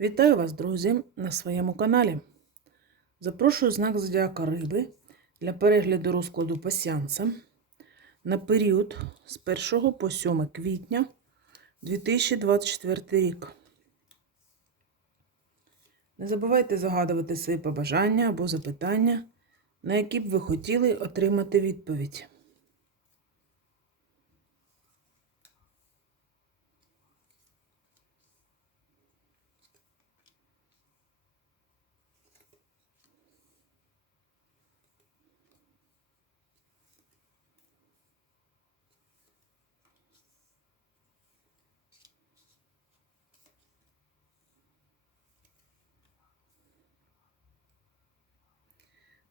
Вітаю вас, друзі, на своєму каналі. Запрошую знак Зодіака Риби для перегляду розкладу пасіанса на період з 1 по 7 квітня 2024 рік. Не забувайте загадувати свої побажання або запитання, на які б ви хотіли отримати відповідь.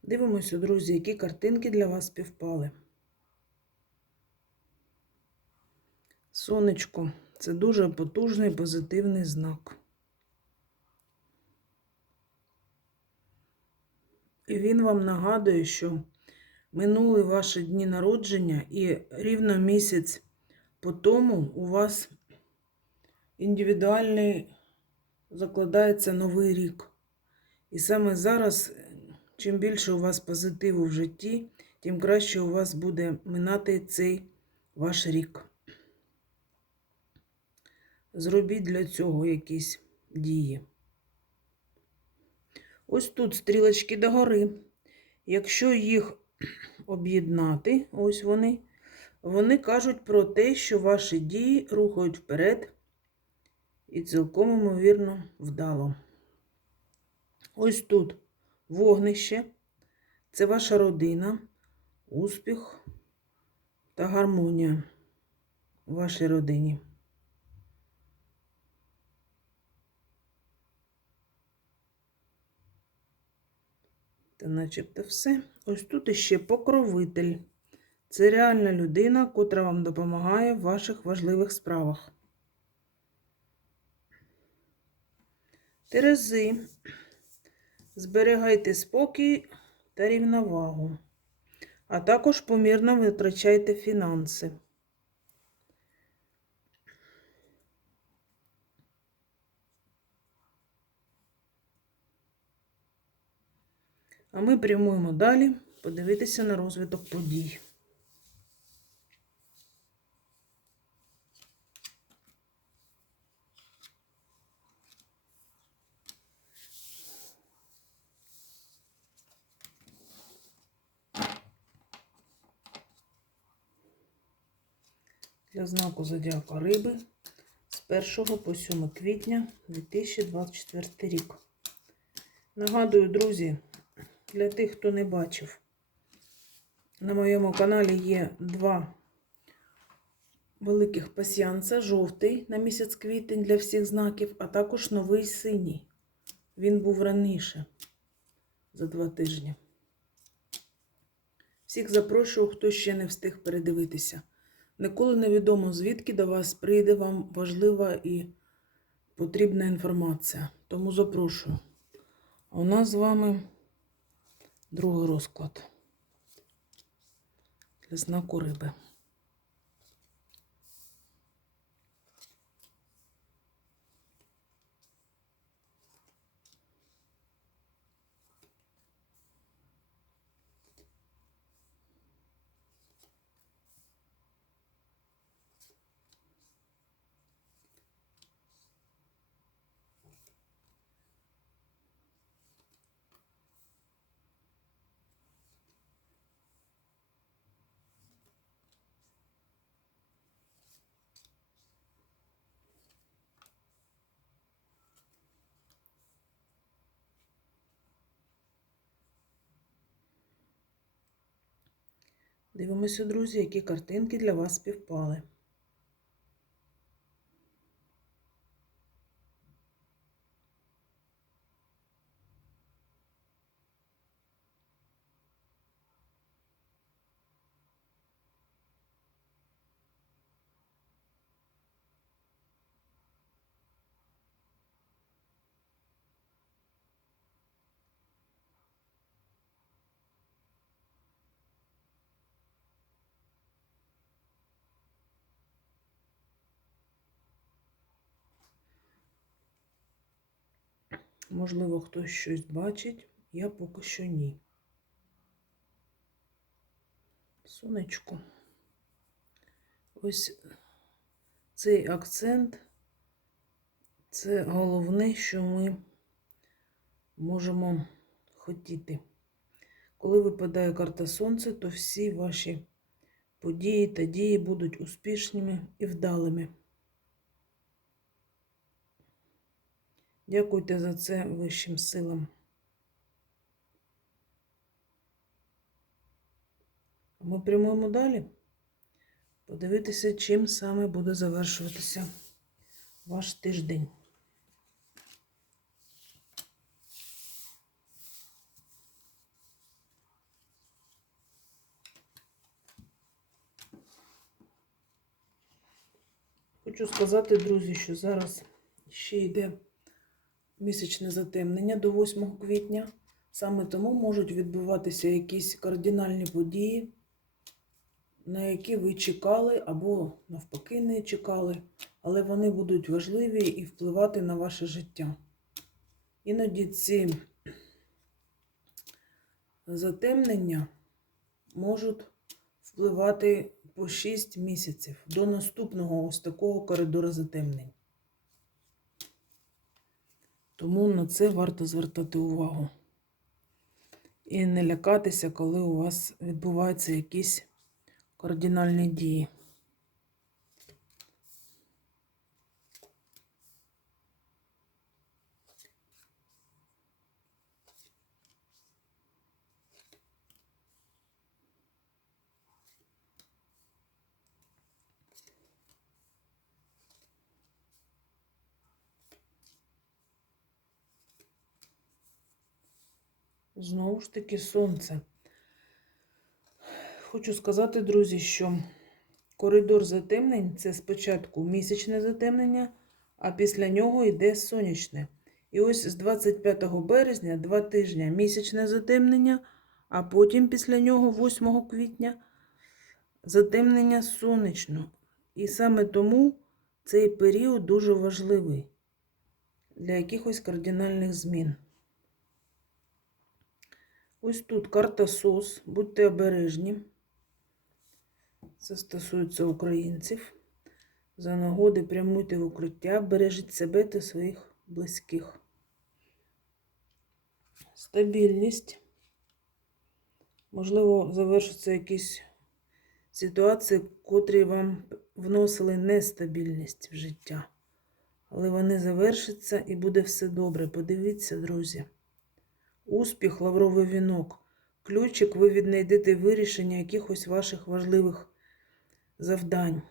Дивимося, друзі, які картинки для вас співпали. Сонечко це дуже потужний позитивний знак. І він вам нагадує, що минули ваші дні народження, і рівно місяць по тому у вас індивідуальний закладається новий рік. І саме зараз Чим більше у вас позитиву в житті, тим краще у вас буде минати цей ваш рік. Зробіть для цього якісь дії. Ось тут стрілочки догори. Якщо їх об'єднати, ось вони, вони кажуть про те, що ваші дії рухають вперед і цілком, ймовірно, вдало. Ось тут вогнище це ваша родина, успіх та гармонія у вашій родині. Та начебто все. Ось тут іще покровитель. Це реальна людина, котра вам допомагає в ваших важливих справах. Терези. Зберігайте спокій та рівновагу, а також помірно витрачайте фінанси. А ми прямуємо далі подивитися на розвиток подій. Для знаку Зодіака Риби з 1 по 7 квітня 2024 рік. Нагадую, друзі, для тих, хто не бачив, на моєму каналі є два великих пасіанса, жовтий на місяць квітень для всіх знаків, а також новий синій. Він був раніше за два тижні. Всіх запрошую, хто ще не встиг передивитися. Ніколи не відомо, звідки до вас прийде вам важлива і потрібна інформація. Тому запрошую. У нас з вами другий розклад для знаку риби. Дивимося, друзі, які картинки для вас співпали. Можливо, хтось щось бачить, я поки що ні. Сонечко. Ось цей акцент це головне, що ми можемо хотіти. Коли випадає карта Сонце, то всі ваші події та дії будуть успішними і вдалими. Дякуйте за це вищим силам. Ми прямуємо далі. Подивитися, чим саме буде завершуватися ваш тиждень. Хочу сказати, друзі, що зараз ще йде місячне затемнення до 8 квітня. Саме тому можуть відбуватися якісь кардинальні події, на які ви чекали або навпаки не чекали, але вони будуть важливі і впливати на ваше життя. Іноді ці затемнення можуть впливати по 6 місяців до наступного ось такого коридору затемнень. Тому на це варто звертати увагу. І не лякатися, коли у вас відбуваються якісь кардинальні дії. Знову ж таки, сонце. Хочу сказати, друзі, що коридор затемнень це спочатку місячне затемнення, а після нього йде сонячне. І ось з 25 березня, два тижні місячне затемнення, а потім після нього, 8 квітня, затемнення сонячно. І саме тому цей період дуже важливий для якихось кардинальних змін. Ось тут карта СОС, будьте обережні. Це стосується українців. За нагоди прямуйте в укриття, бережіть себе та своїх близьких. Стабільність. Можливо, завершаться якісь ситуації, котрі вам вносили нестабільність в життя. Але вони завершаться і буде все добре. Подивіться, друзі. Успіх, лавровий вінок. Ключик ви віднайдете вирішення якихось ваших важливих завдань.